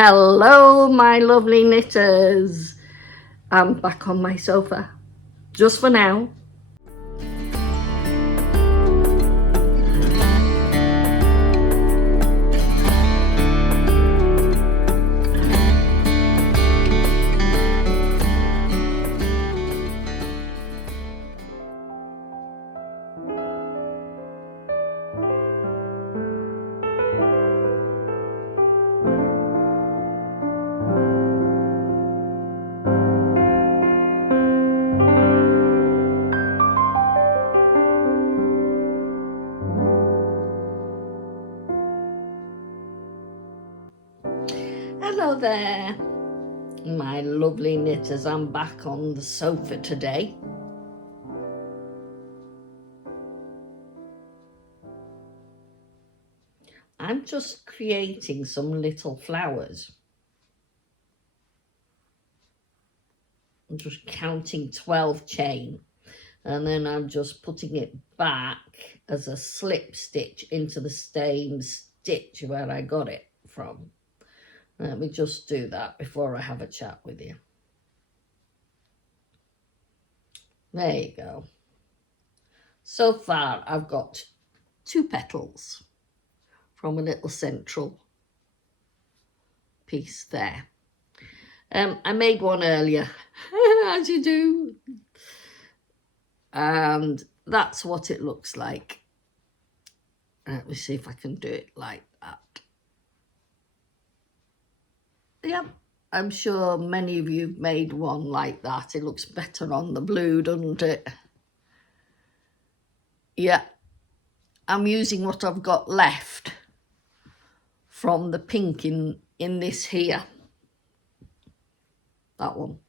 Hello, my lovely knitters. I'm back on my sofa, just for now. Hello there, my lovely knitters. I'm back on the sofa today. I'm just creating some little flowers. I'm just counting 12 chain, and then I'm just putting it back as a slip stitch into the same stitch where I got it from. Let me just do that before I have a chat with you. There you go. So far, I've got 2 petals from a little central piece there. I made one earlier, as you do. And that's what it looks like. Let me see if I can do it like that. Yep, I'm sure many of you have made one like that. It looks better on the blue, doesn't it? Yeah, I'm using what I've got left from the pink in this here. That one.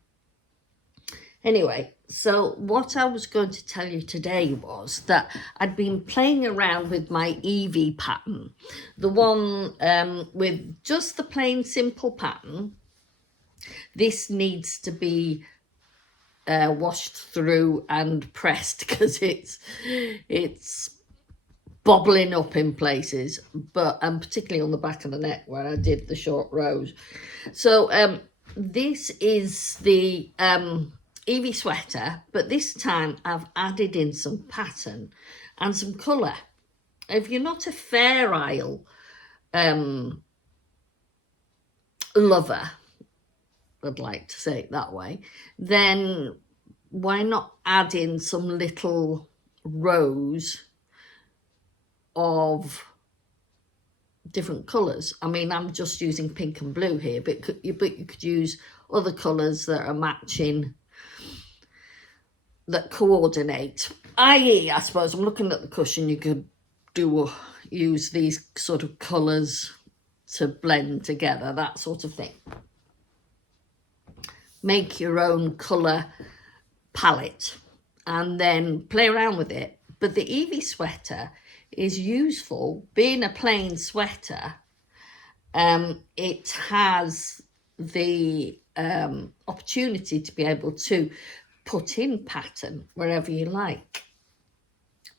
Anyway, so what I was going to tell you today was that I'd been playing around with my Evie pattern, the one with just the plain simple pattern. This needs to be washed through and pressed because it's bobbling up in places, but particularly on the back of the neck where I did the short rows. So this is the Evie sweater, but this time I've added in some pattern and some colour. If you're not a Fair Isle lover, I'd like to say it that way, then why not add in some little rows of different colours? I mean, I'm just using pink and blue here, but you could use other colours that are matching, that coordinate. I suppose I'm looking at the cushion, you could use these sort of colours to blend together, that sort of thing. Make your own colour palette and then play around with it. But the Evie sweater is useful, being a plain sweater. It has the opportunity to be able to put in pattern wherever you like,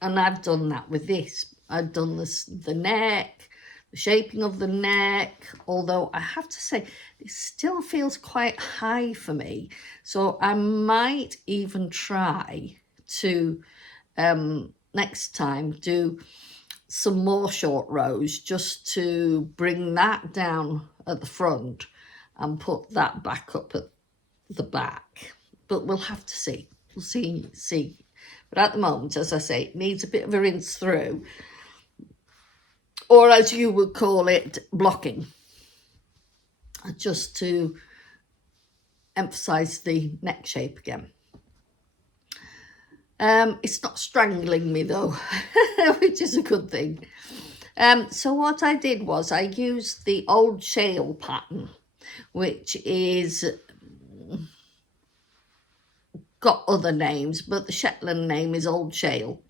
and I've done that with this. I've done the neck, the shaping of the neck, although I have to say it still feels quite high for me, so I might even try to next time do some more short rows just to bring that down at the front and put that back up at the back. But we'll have to see. We'll see. But at the moment, as I say, it needs a bit of a rinse through, or as you would call it, blocking, just to emphasize the neck shape again. It's not strangling me though, which is a good thing. So what I did was I used the old shale pattern, which is got other names, but the Shetland name is Old Shale.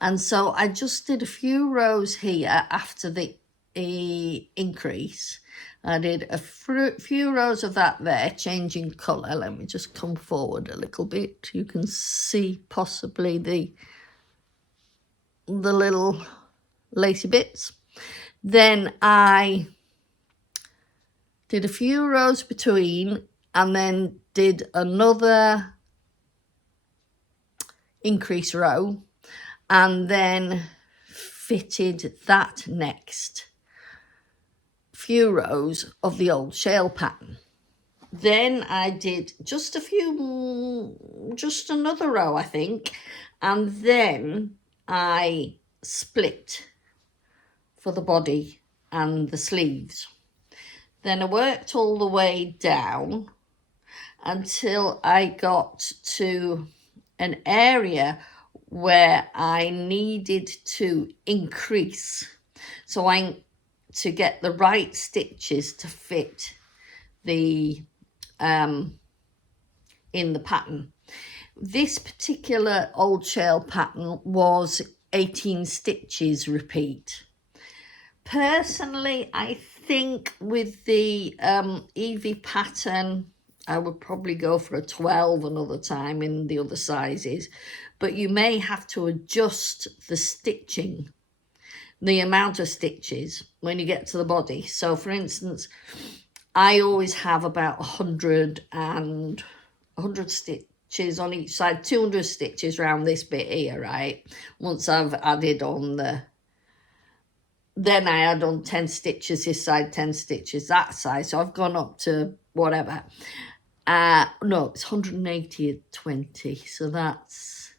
And so I just did a few rows here after the increase. I did a few rows of that there, changing colour. Let me just come forward a little bit. You can see possibly the little lacy bits. Then I did a few rows between, and then did another increase row, and then fitted that next few rows of the old shale pattern. Then I did just another row, I think, and then I split for the body and the sleeves. Then I worked all the way down until I got to an area where I needed to increase, to get the right stitches to fit the in the pattern. This particular old shale pattern was 18 stitches repeat. Personally, I think with the Evie pattern, I would probably go for a 12 another time in the other sizes, but you may have to adjust the stitching, the amount of stitches when you get to the body. So for instance, I always have about 100 stitches on each side, 200 stitches around this bit here, right? Once I've added on then I add on 10 stitches this side, 10 stitches that side. So I've gone up to whatever. No, it's 180 at 20. So that's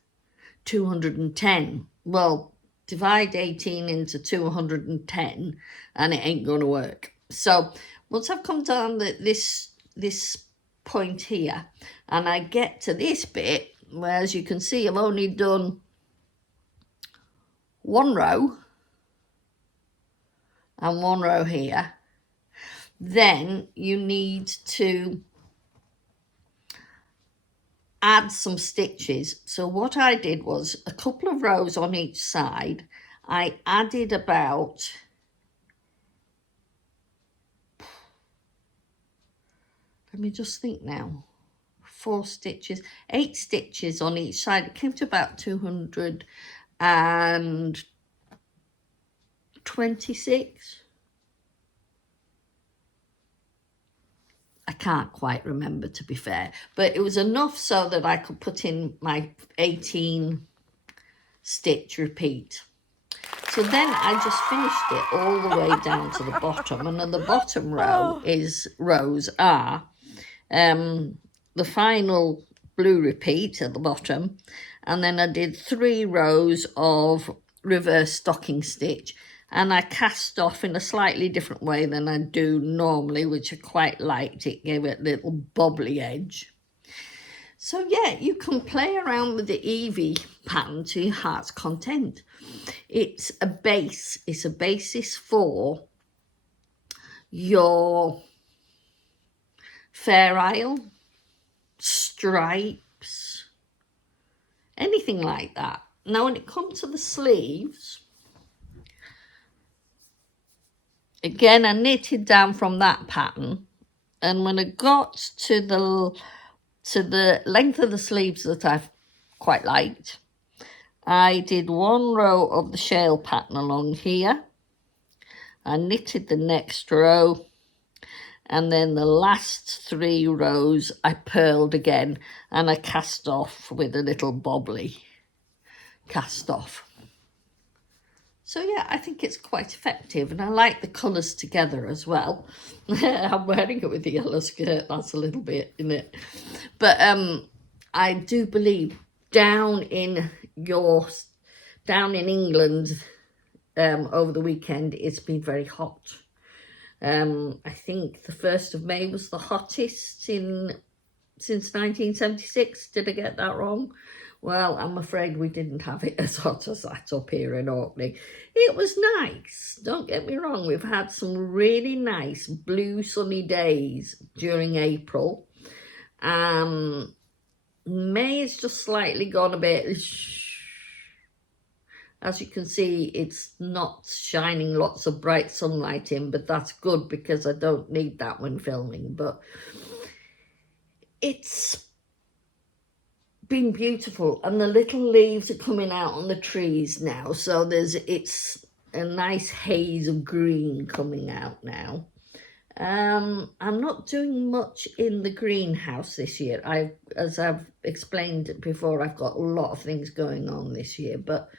210. Well, divide 18 into 210 and it ain't going to work. So once I've come down this point here and I get to this bit, where as you can see, I've only done one row and one row here, then you need to add some stitches. So what I did was a couple of rows on each side. I added about, let me just think now, 8 stitches on each side. It came to about 226. I can't quite remember, to be fair, but it was enough so that I could put in my 18 stitch repeat. So then I just finished it all the way down to the bottom, and then the bottom rows are the final blue repeat at the bottom, and then I did 3 rows of reverse stocking stitch, and I cast off in a slightly different way than I do normally, which I quite liked. It gave it a little bobbly edge. So yeah, you can play around with the Evie pattern to your heart's content. It's a base. It's a basis for your Fair Isle, stripes, anything like that. Now when it comes to the sleeves, again, I knitted down from that pattern, and when I got to the length of the sleeves that I've quite liked, I did 1 row of the shale pattern along here. I knitted the next row, and then the last 3 rows I purled again, and I cast off with a little bobbly cast off. So yeah, I think it's quite effective, and I like the colours together as well. I'm wearing it with the yellow skirt, that's a little bit in it. But I do believe down in England over the weekend, it's been very hot. I think the 1st of May was the hottest since 1976. Did I get that wrong? Well, I'm afraid we didn't have it as hot as that up here in Orkney. It was nice, don't get me wrong. We've had some really nice blue sunny days during April. May is just slightly gone a bit. As you can see, it's not shining lots of bright sunlight in, but that's good because I don't need that when filming. But it's been beautiful, and the little leaves are coming out on the trees now, so it's a nice haze of green coming out now. I'm not doing much in the greenhouse this year. As I've explained before, I've got a lot of things going on this year, but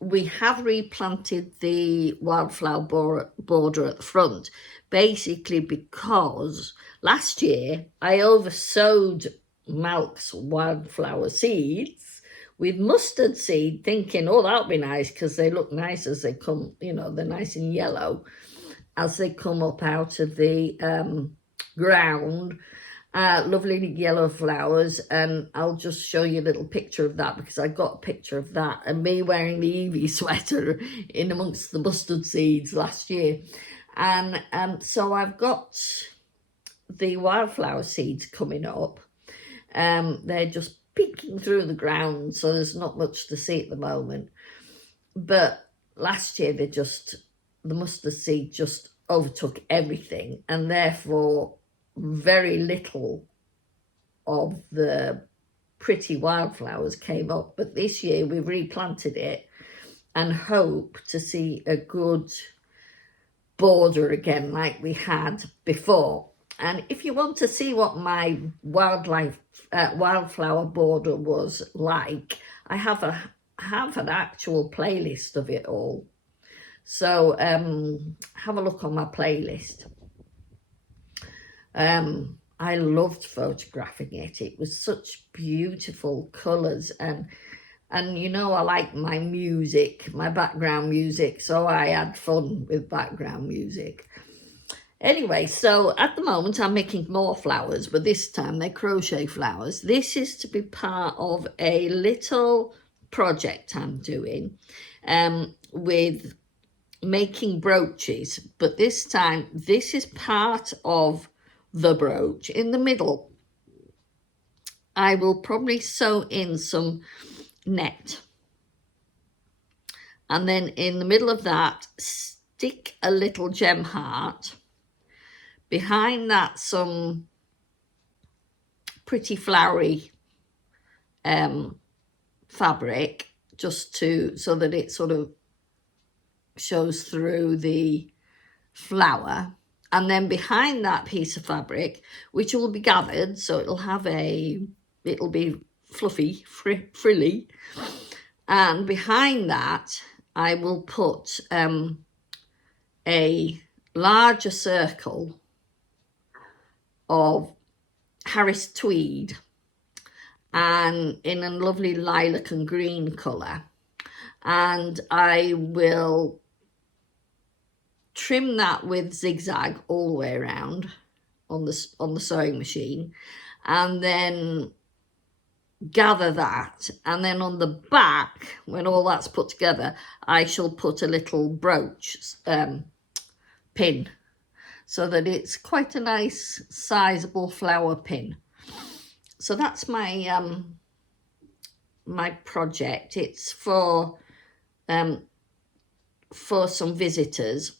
we have replanted the wildflower border at the front, basically because last year I oversowed Malk's wildflower seeds with mustard seed, thinking, oh, that'll be nice because they look nice as they come, you know, they're nice and yellow as they come up out of the ground. Lovely yellow flowers, and I'll just show you a little picture of that because I got a picture of that and me wearing the Evie sweater in amongst the mustard seeds last year. And so I've got the wildflower seeds coming up. They're just peeking through the ground, so there's not much to see at the moment. But last year the mustard seed just overtook everything, and therefore very little of the pretty wildflowers came up. But this year we've replanted it and hope to see a good border again like we had before. And if you want to see what my wildflower border was like, I have an actual playlist of it all. So have a look on my playlist. I loved photographing it. It was such beautiful colours, and you know, I like my music, my background music, so I had fun with background music. Anyway, so at the moment I'm making more flowers, but this time they're crochet flowers. This is to be part of a little project I'm doing with making brooches, but this time this is part of the brooch. In the middle I will probably sew in some net, and then in the middle of that stick a little gem heart, behind that some pretty flowery fabric, just so that it sort of shows through the flower. And then behind that piece of fabric, which will be gathered, so it'll be fluffy, frilly. And behind that, I will put a larger circle of Harris tweed, and in a lovely lilac and green colour. And I will trim that with zigzag all the way around on the sewing machine, and then gather that, and then on the back, when all that's put together, I shall put a little brooch pin, so that it's quite a nice sizable flower pin. So that's my my project. It's for some visitors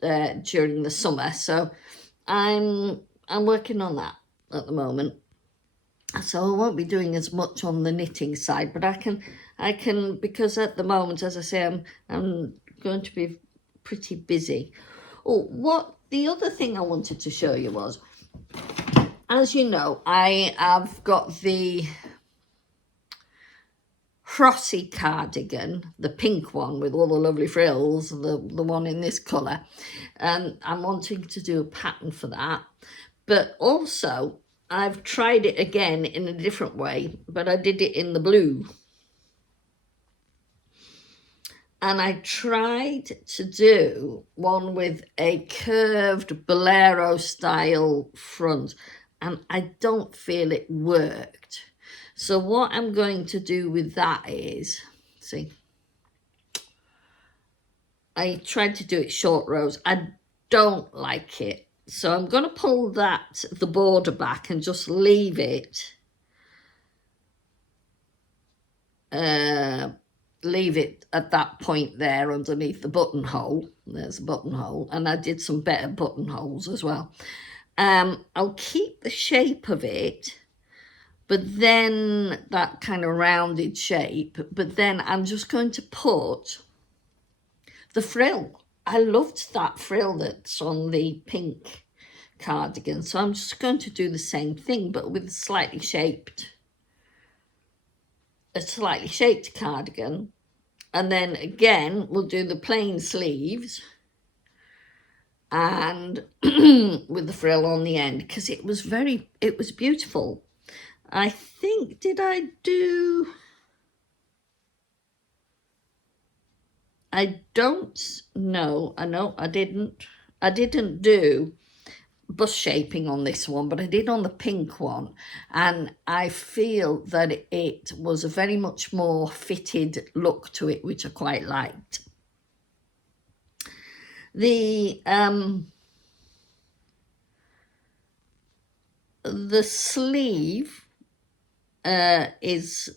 during the summer, so I'm working on that at the moment. So I won't be doing as much on the knitting side, but I can because at the moment, as I say, I'm going to be pretty busy. Oh, what the other thing I wanted to show you was, as you know, I have got the Frosty cardigan, the pink one with all the lovely frills, the one in this colour, and I'm wanting to do a pattern for that. But also I've tried it again in a different way, but I did it in the blue. And I tried to do one with a curved bolero style front, and I don't feel it worked. So what I'm going to do with that is, see, I tried to do it short rows. I don't like it. So I'm going to pull the border back and just leave it. Leave it at that point there underneath the buttonhole. There's a buttonhole, and I did some better buttonholes as well. I'll keep the shape of it, but then that kind of rounded shape, but then I'm just going to put the frill. I loved that frill that's on the pink cardigan, so I'm just going to do the same thing but with a slightly shaped cardigan. And then again we'll do the plain sleeves and with the frill on the end, because it was beautiful. I think, I don't know. I know I didn't do bust shaping on this one, but I did on the pink one, and I feel that it was a very much more fitted look to it, which I quite liked. The sleeve is,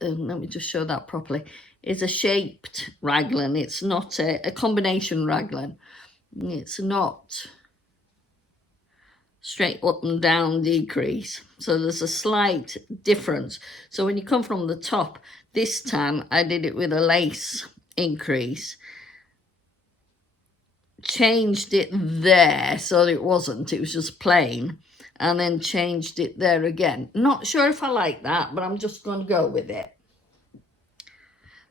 let me just show that properly, is a shaped raglan. It's not a combination raglan. It's not straight up and down decrease, so there's a slight difference. So when you come from the top, this time I did it with a lace increase, changed it there so it was just plain, and then changed it there again. Not sure if I like that, but I'm just going to go with it.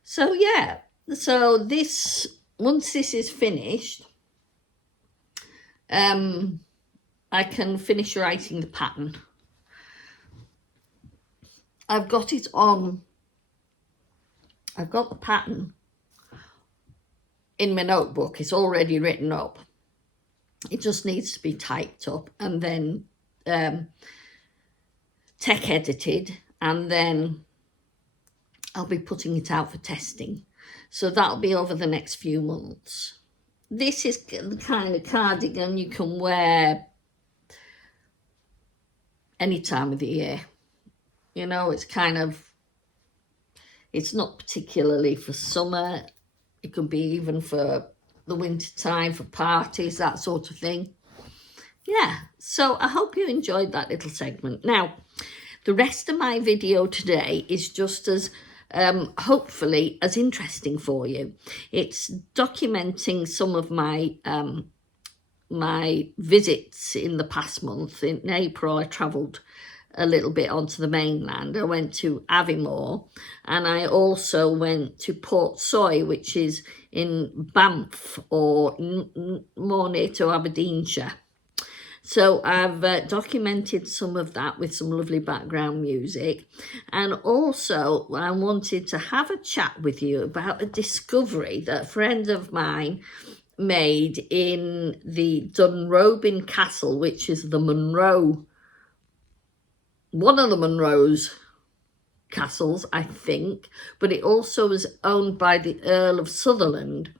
So yeah, so this, once this is finished, I can finish writing the pattern. I've got the pattern in my notebook. It's already written up. It just needs to be typed up and then tech edited, and then I'll be putting it out for testing. So that'll be over the next few months. This is the kind of cardigan you can wear any time of the year. You know, it's not particularly for summer. It could be even for the winter time, for parties, that sort of thing. Yeah, so I hope you enjoyed that little segment. Now, the rest of my video today is just as hopefully as interesting for you. It's documenting some of my my visits in the past month. In April, I travelled a little bit onto the mainland. I went to Aviemore, and I also went to Port Soy, which is in Banff, or more near to Aberdeenshire. So I've documented some of that with some lovely background music. And also I wanted to have a chat with you about a discovery that a friend of mine made in the Dunrobin Castle, which is the Munro, one of the Munro's castles, I think, but it also was owned by the Earl of Sutherland,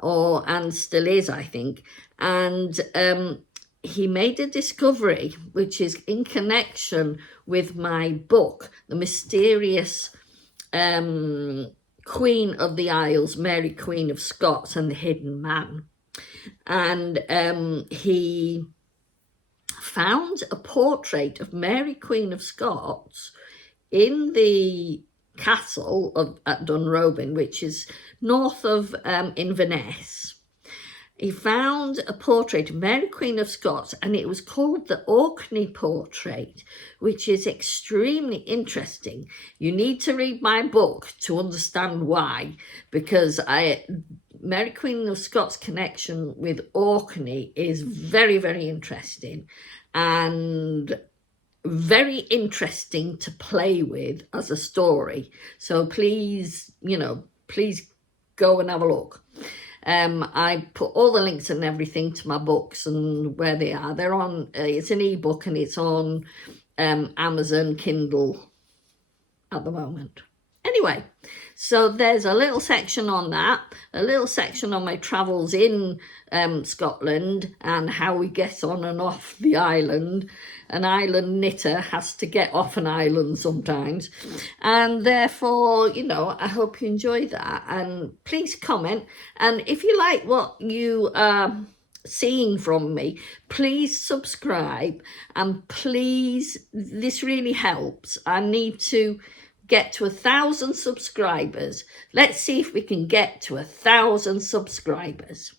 and still is, I think. And he made a discovery which is in connection with my book, The Mysterious Queen of the Isles, Mary Queen of Scots and the Hidden Man. And he found a portrait of Mary Queen of Scots in the castle at Dunrobin, which is north of Inverness. He found a portrait of Mary Queen of Scots, and it was called the Orkney portrait, which is extremely interesting. You need to read my book to understand why, because Mary Queen of Scots' connection with Orkney is very, very interesting and very interesting to play with as a story. So please, please go and have a look. I put all the links and everything to my books and where they are. They're on, it's an ebook and it's on Amazon Kindle at the moment. Anyway, so there's a little section on that, a little section on my travels in Scotland and how we get on and off the island. An island knitter has to get off an island sometimes, and therefore, I hope you enjoy that, and please comment. And if you like what you are seeing from me, please subscribe, and please, this really helps. I need to get to 1,000 subscribers. Let's see if we can get to 1,000 subscribers.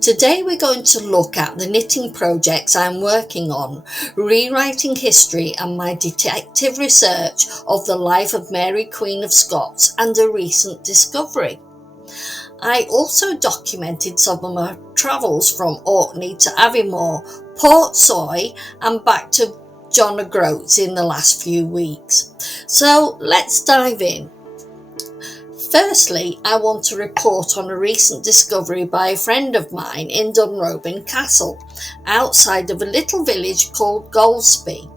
Today we're going to look at the knitting projects I'm working on, rewriting history and my detective research of the life of Mary Queen of Scots and a recent discovery. I also documented some of my travels from Orkney to Aviemore, Portsoy and back to John O'Groats in the last few weeks. So let's dive in. Firstly, I want to report on a recent discovery by a friend of mine in Dunrobin Castle, outside of a little village called Golspie.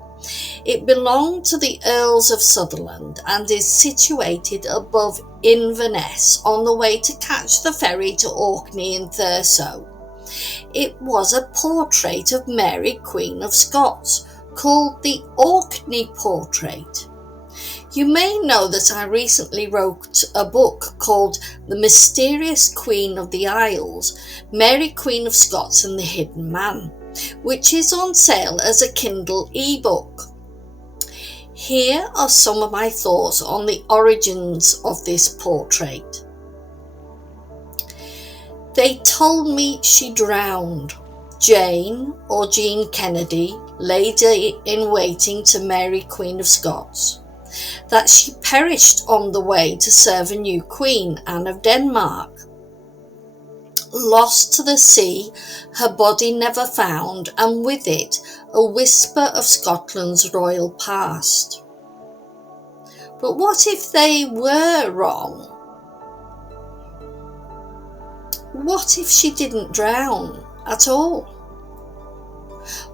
It belonged to the Earls of Sutherland and is situated above Inverness on the way to catch the ferry to Orkney in Thurso. It was a portrait of Mary Queen of Scots, called the Orkney Portrait. You may know that I recently wrote a book called The Mysterious Queen of the Isles, Mary Queen of Scots and the Hidden Man, which is on sale as a Kindle ebook. Here are some of my thoughts on the origins of this portrait. They told me she drowned. Jane, or Jean Kennedy, lady in waiting to Mary Queen of Scots, that she perished on the way to serve a new queen, Anne of Denmark. Lost to the sea, her body never found, and with it a whisper of Scotland's royal past. But what if they were wrong? What if she didn't drown at all?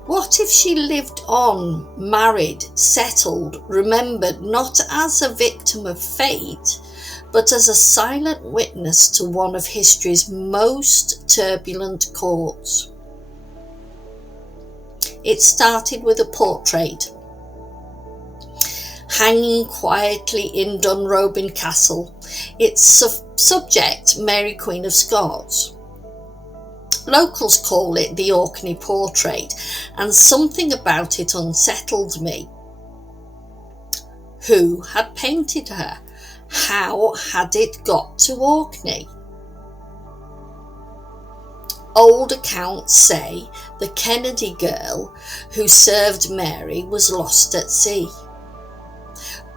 What if she lived on, married, settled, remembered not as a victim of fate, but as a silent witness to one of history's most turbulent courts? It started with a portrait hanging quietly in Dunrobin Castle, its subject Mary Queen of Scots. Locals call it the Orkney Portrait, and something about it unsettled me. Who had painted her? How had it got to Orkney? Old accounts say the Kennedy girl who served Mary was lost at sea.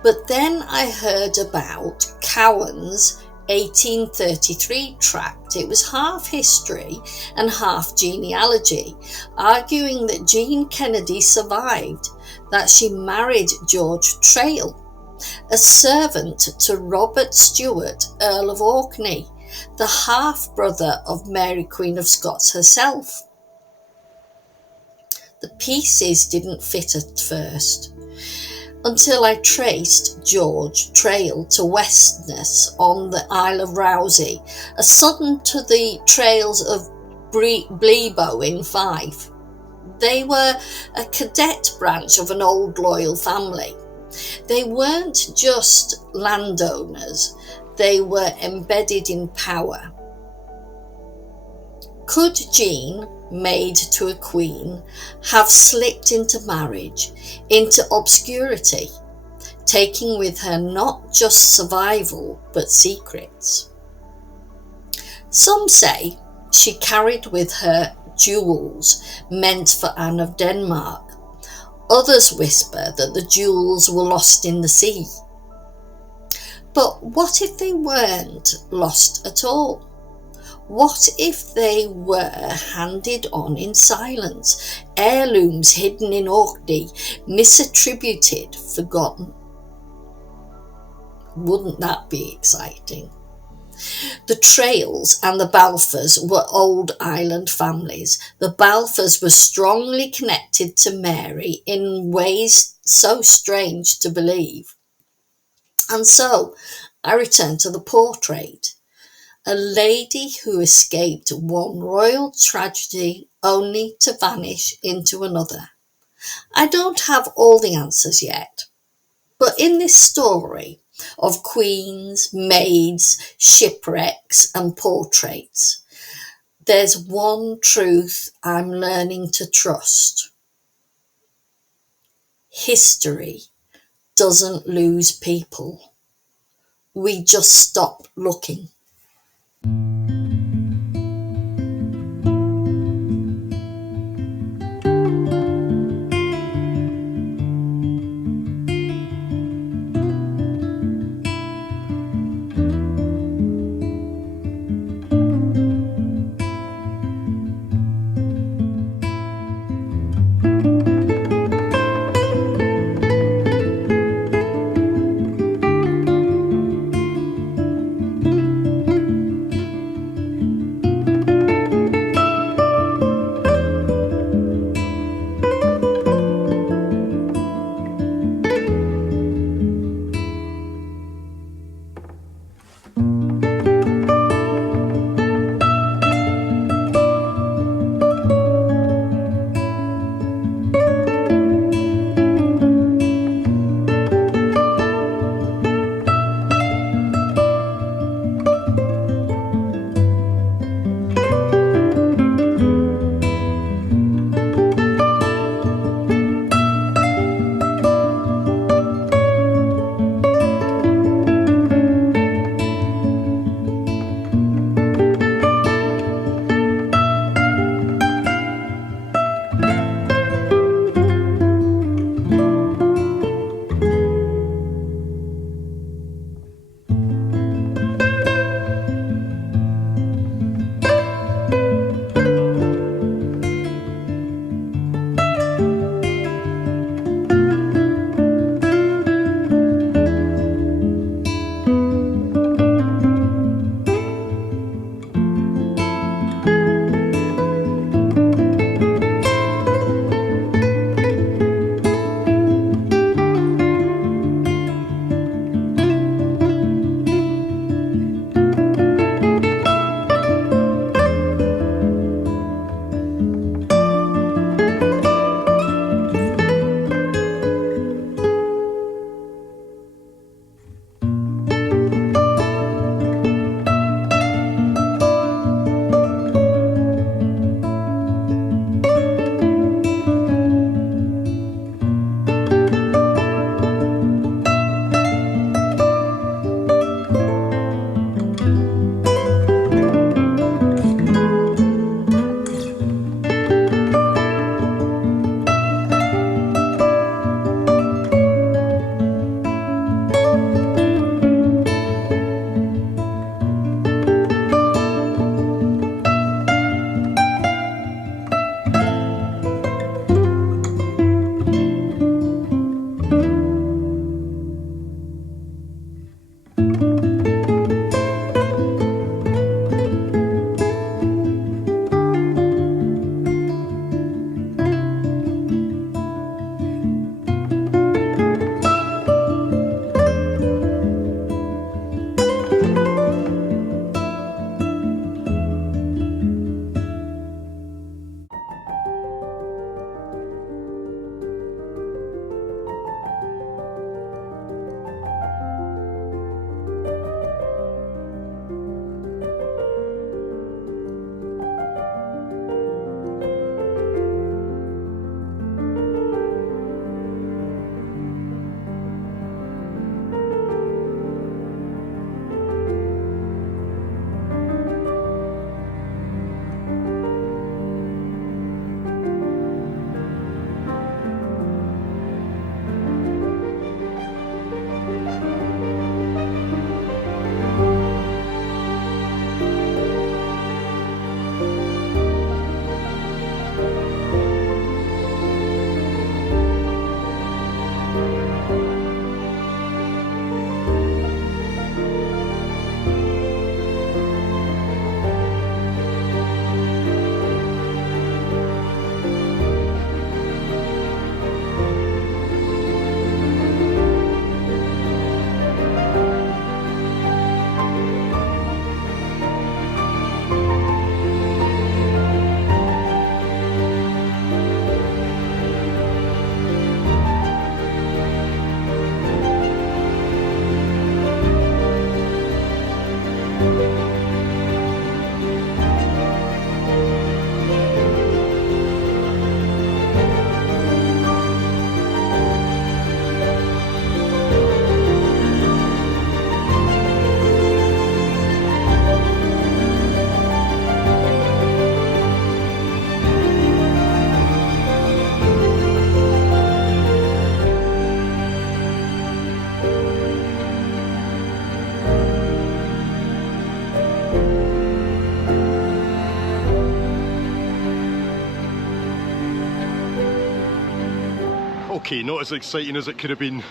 But then I heard about Cowan's 1833 tract. It was half history and half genealogy, arguing that Jean Kennedy survived, that she married George Trail, a servant to Robert Stewart, Earl of Orkney, the half-brother of Mary Queen of Scots herself. The pieces didn't fit at first, until I traced George Trail to Westness on the Isle of Rousey, a southern to the trails of Bleebo in Fife. They were a cadet branch of an old loyal family. They weren't just landowners, they were embedded in power. Could Jean, maid to a queen, have slipped into marriage, into obscurity, taking with her not just survival but secrets? Some say she carried with her jewels meant for Anne of Denmark. Others whisper that the jewels were lost in the sea. But what if they weren't lost at all? What if they were handed on in silence, heirlooms hidden in Orkney, misattributed, forgotten? Wouldn't that be exciting? The Trails and the Balfours were old island families. The Balfours were strongly connected to Mary in ways so strange to believe. And so I returned to the portrait. A lady who escaped one royal tragedy only to vanish into another. I don't have all the answers yet, but in this story of queens, maids, shipwrecks and portraits, there's one truth I'm learning to trust. History doesn't lose people. We just stop looking. okay, not as exciting as it could have been